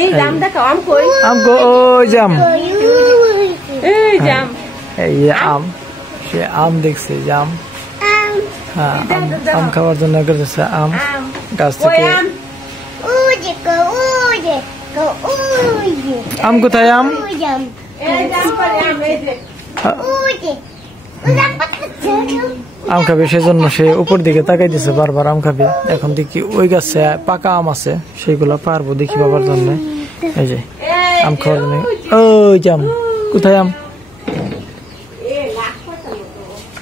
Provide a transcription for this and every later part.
এই জাম দেখাও, আম কই? আম কো, ওই জাম, এই জাম, এই আম, সে আম দেখছে জাম। হ্যাঁ, আম খাওয়ার জন্য গেছে আম গাছ থেকে। আম কোথায়? আম আম খাবে সেজন্য সে উপর দিকে তাকাই দিছে বারবার আম খাবে। এখন দেখি ওই গাছে পাকা আম আছে, সেগুলা পারবো দেখি বাবার জন্য। এই যে আম খাওয়ার জন্য। ওই যে আম কোথায়? আম,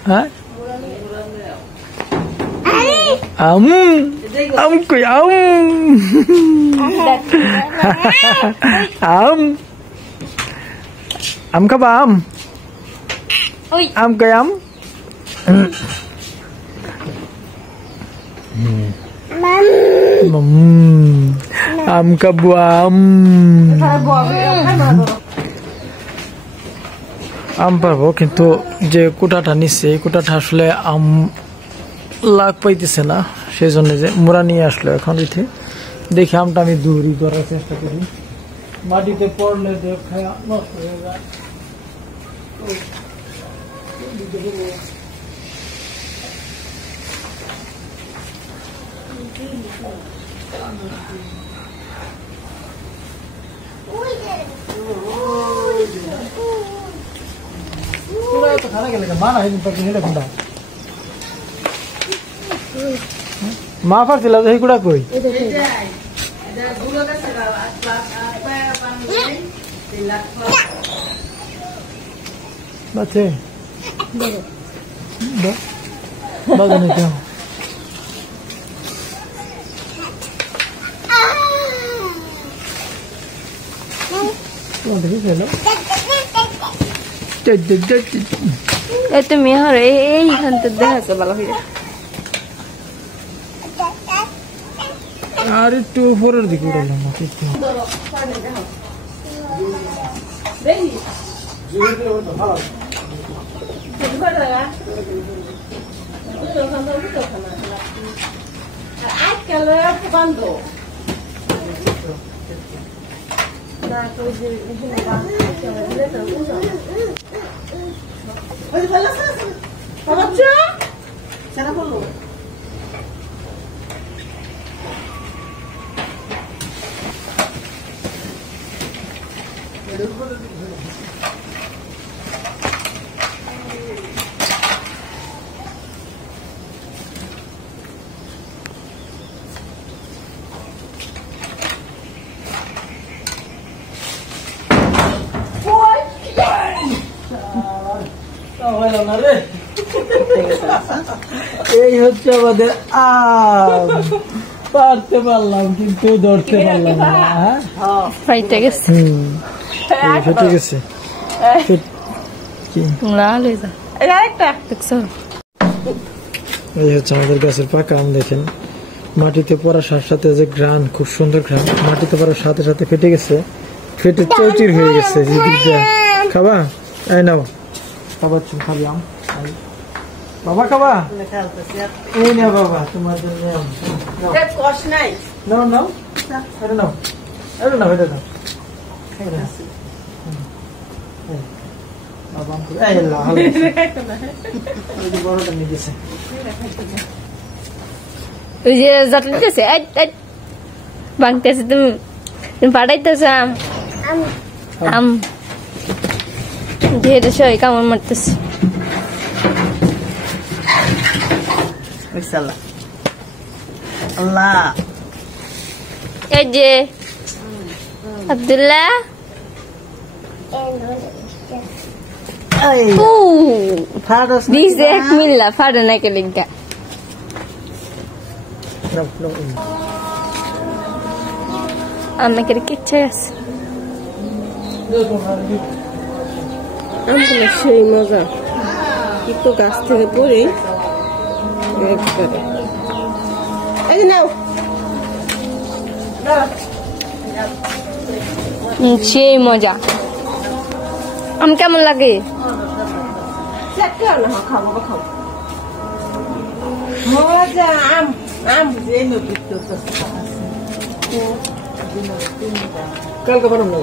হ্যাঁ আম, আম কই? আম আম, আম খাবা? আম, আম কই? আম আম খাবো। আম, আম পারবো, কিন্তু যে কুটাটা নিচ্ছে এই কুটাটা আসলে আম লাগ পাইতেছে না, সেই জন্য যে মোড়া নিয়ে আসলো। এখন এতে দেখি আমটা আমি দূরই করার চেষ্টা করি, মাটিতে পড়লে নষ্ট হয়ে যায়। মা পারছিল সেইগুলা কই? বাচ্চে বাগানে কেউ তুমি এইখান থেকে দেখাচ্ছে ভালো হয়ে। আর একটু উপরের দিকে উঠালাম। এই হচ্ছে আমাদের আম, পারতে পারলাম কিন্তু ধরতে পারলাম না। ফেটে গেছে, ফেটে গেছে। এই হচ্ছে আমাদের গাছের পাকা আম। দেখেন মাটিতে পড়ার সাথে সাথে যে ঘ্রাণ, খুব সুন্দর ঘ্রাণ। মাটিতে পড়ার সাথে সাথে ফেটে গেছে, ফেটে চৌচির হয়ে গেছে। খাবা? এই নাও, খাবার খাবি আম? বাবা খাবা? এই না বাবা, তোমার জন্য নাও নাও, এটা নাও, এটা নাও, এটা নাও। বড়টা নিয়ে গেছে। ওই যে জটলিতেছে ভাঙতেছে, তুমি পাঠাইতেছ আম আম দিয়ে সবাই কামড় মারতেছে। এই যে আব্দুল্লাহ দিছে এক মিল্লা ফাড়ে না কে লিখা। আমাকে কিচ্ছে আছে আমগুলো সেই মজা, কিন্তু গাছ থেকে পড়ে একবারে। এই নাও সেই মজা। আম কেমন লাগে? মজা আম আম কালকে বানাম না